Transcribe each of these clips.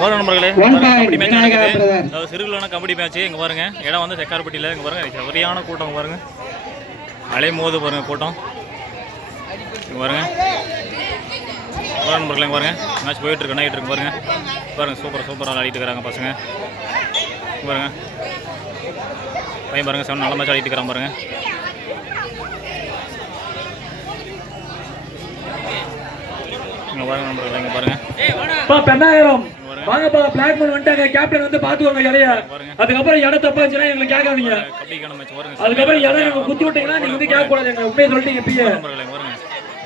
வரும் நண்பர்களே, கபடி மேட்ச் நடக்குது. சிறுகுலான கபடி மேட்ச். இங்கே பாருங்க, இடம் வந்து செக்கார்பட்டியில். இங்கே பாருங்க, சரியான கூட்டம் பாருங்க, அலை மோது பாருங்க கூட்டம். இங்கே பாருங்க நண்பர்களே, இங்கே பாருங்க மேட்ச் போயிட்டு இருக்கு, நைட்டு இருக்கு பாருங்க. பாருங்க சூப்பராக ஆடிட்டு இருக்கிறாங்க பசங்க. பாருங்க பையன் பாருங்க, செவன் நல்ல மேட்ச் ஆடிட்டு இருக்கிறான் பாருங்க. இங்கே பாருங்க நண்பர்களே, இங்கே பாருங்க பெண்ணாயிரம் வாங்கப்பா. பிளாட்ஃபார்ம் வந்துட்டாங்க, கேப்டன் வந்து பாத்துக்கோங்க இலைய. அதுக்கப்புறம் இடம் தப்பா இருந்துச்சுன்னா எங்களுக்கு கேட்காதீங்க. அதுக்கப்புறம் இடம் நீங்க குத்தி விட்டீங்கன்னா நீங்க வந்து கேட்க கூடாது. எங்க உண்மையை சொல்லிட்டீங்க. இப்பயே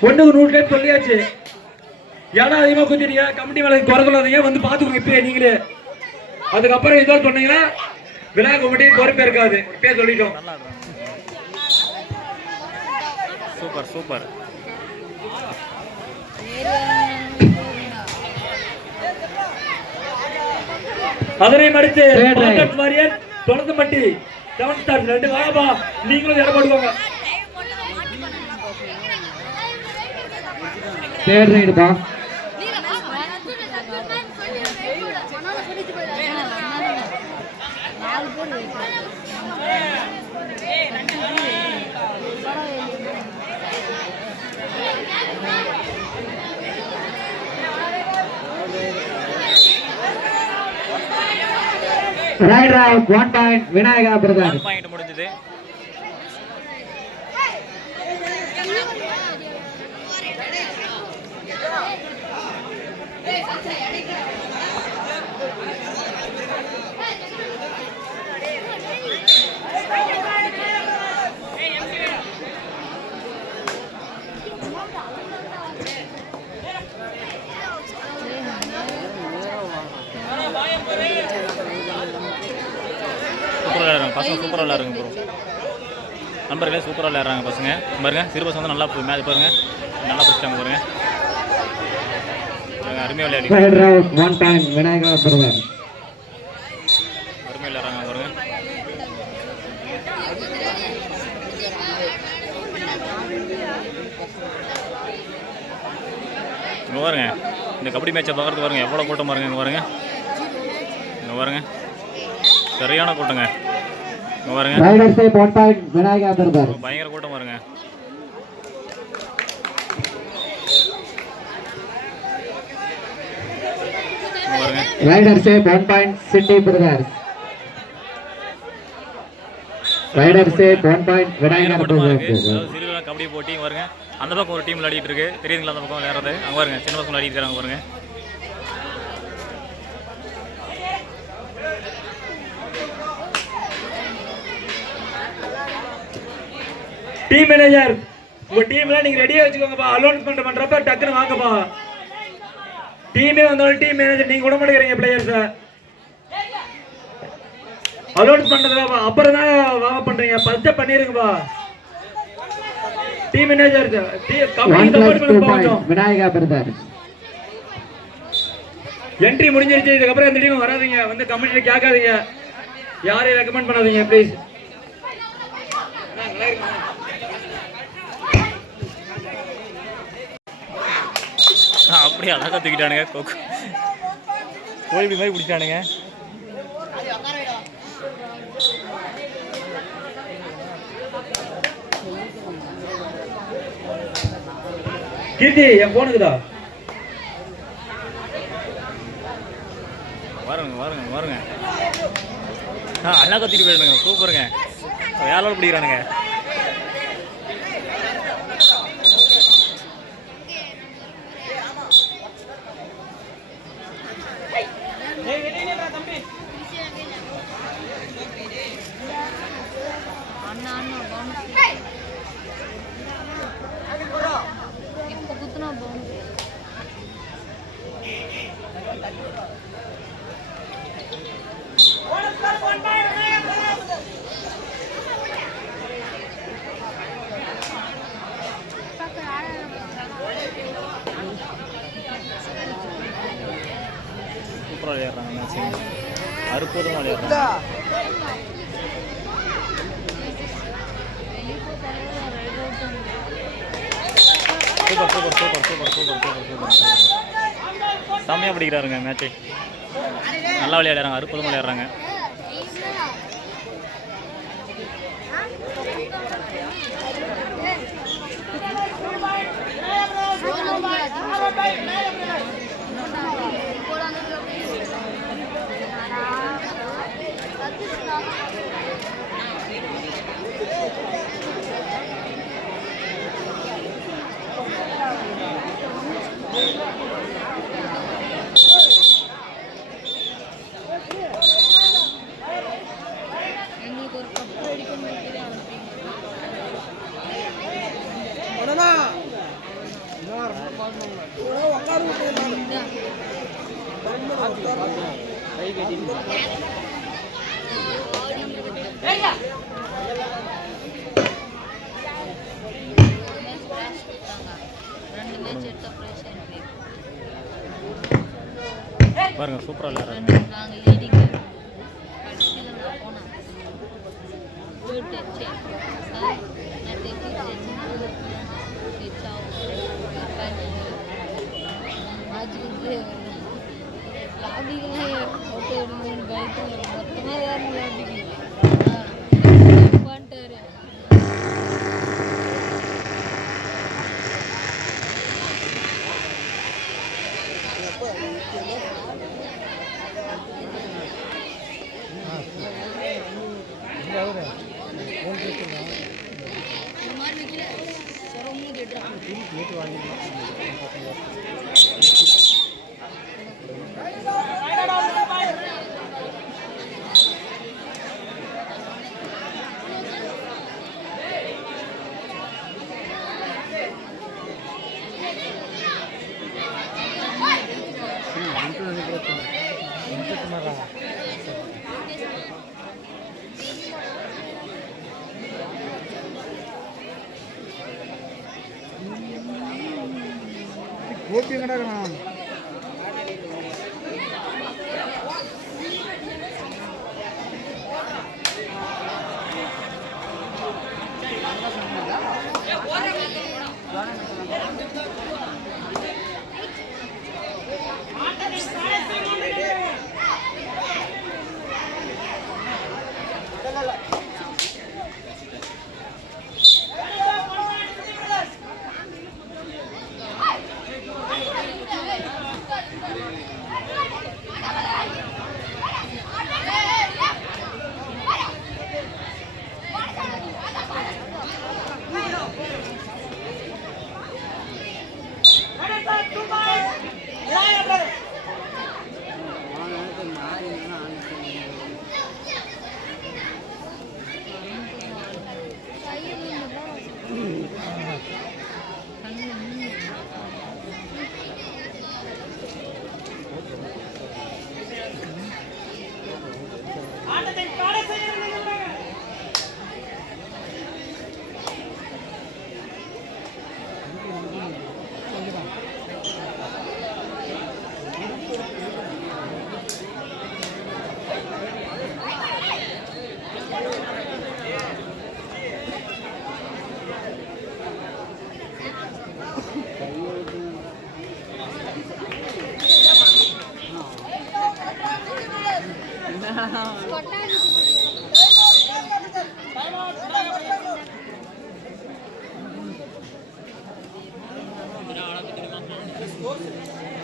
1க்கு 100 டைம் சொல்லியாச்சு. இடம் அதிகமா குத்திட்டீங்க, கமிட்டி மேல குறை சொல்லாதீங்க, வந்து பாத்துக்கோங்க இப்பயே நீங்களே. அதுக்கப்புறம் இதோ சொன்னீங்கன்னா விநாயக கமிட்டி பொறுப்பே இருக்காது. இப்பயே சொல்லிட்டோம். சூப்பர் அதனை அடுத்து மாரியன் தொடர்ந்துமட்டி 7 ஸ்டார் 2 வாங்கப்பா. நீங்களும் இடம் போடுவாங்க. தேர்ட் ரைடுப்பா. Right right 1 point Vinayaka brother. 1 point முடிஞ்சது. பசங்க சூப்பராக விளையாடுறாங்க ப்ரோ. நண்பர்களே சூப்பராக விளையாடுறாங்க பசங்க. பாருங்க சிறு பசங்க வந்து நல்லா மேட்ச் பாருங்க, நல்லா பிடிச்சிட்டாங்க பாருங்க. அருமையாக விளையாடி விநாயகா பிரதர். அருமையாக விளையாடுறாங்க பாருங்க. இங்கே பாருங்க, இந்த கபடி மேட்சை பார்க்குறது பாருங்க, எவ்வளோ கூட்டம் பாருங்க. இங்கே பாருங்க, இங்கே பாருங்க சரியான கூட்டங்க. பயங்கர கூட்டம் பாருங்க. கபடி போட்டி பாருங்க. அந்த பக்கம் ஒரு டீம் விளையாடிட்டு இருக்கு, தெரியுதுங்களா? அந்த பக்கம் விளையாடுறது அங்கே பாருங்க, சின்ன பசங்க விளையாடிட்டு இருக்காங்க பாருங்க. டீம் மேனேஜர், உங்க டீம்ல நீங்க ரெடியா வச்சுக்கோங்கப்பா. அலௌன்ஸ்மென்ட் பண்றப்ப டக்குன்னு வாங்கப்பா. டீமே வந்தாலும் டீம் மேனேஜர் நீங்க விட மாட்டேங்கிறீங்க பிளேயர்ஸ். அலௌன்ஸ் பண்றதுல அப்புறம் தான் வாங்க பண்றீங்க. ஃபர்ஸ்ட் பண்ணிருங்கப்பா. டீம் மேனேஜர் கம்பெனி சப்போர்ட் பண்ணுங்க. விநாயகா பிரதர் என்ட்ரி முடிஞ்சிருச்சு. இதுக்கு அப்புறம் எந்த டீமும் வராதீங்க, வந்து கமெண்ட்ல கேட்காதீங்க, யாரையும் ரெக்கமெண்ட் பண்ணாதீங்க ப்ளீஸ். அப்படியே அழகா தூக்கிட்டானுங்க, கோழி மாதிரி பிடிச்சானுங்க. கீர்த்தி என் போனுக்குதா? வாருங்க அழகா தூக்கிட்டு போயிடுங்க. சூப்பருங்க, வேலை பிடிக்கிறானுங்க. சூப்பராக விளையாடுறாங்க மேட்ச், அற்புதமாக விளையாடுறாங்க. Super super super super super super super செம்மையாக பிடிக்கிறாருங்க மேட்ச்சு. நல்லா விளையாடுறாங்க, அற்புதமாக விளையாடுறாங்க. பாருங்க சூப்பராக விளையாடுறாங்க.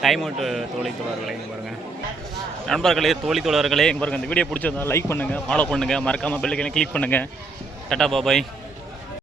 டைம் அவுட் தோழி தோழர்களே இங்கே பாருங்கள். நண்பர்களே தோழி தோழர்களே இங்கே பாருங்கள். இந்த வீடியோ பிடிச்சிருந்தா லைக் பண்ணுங்கள், ஃபாலோ பண்ணுங்கள், மறக்காமல் பெல் ஐகானை கிளிக் பண்ணுங்கள். டாடா பாபாய்.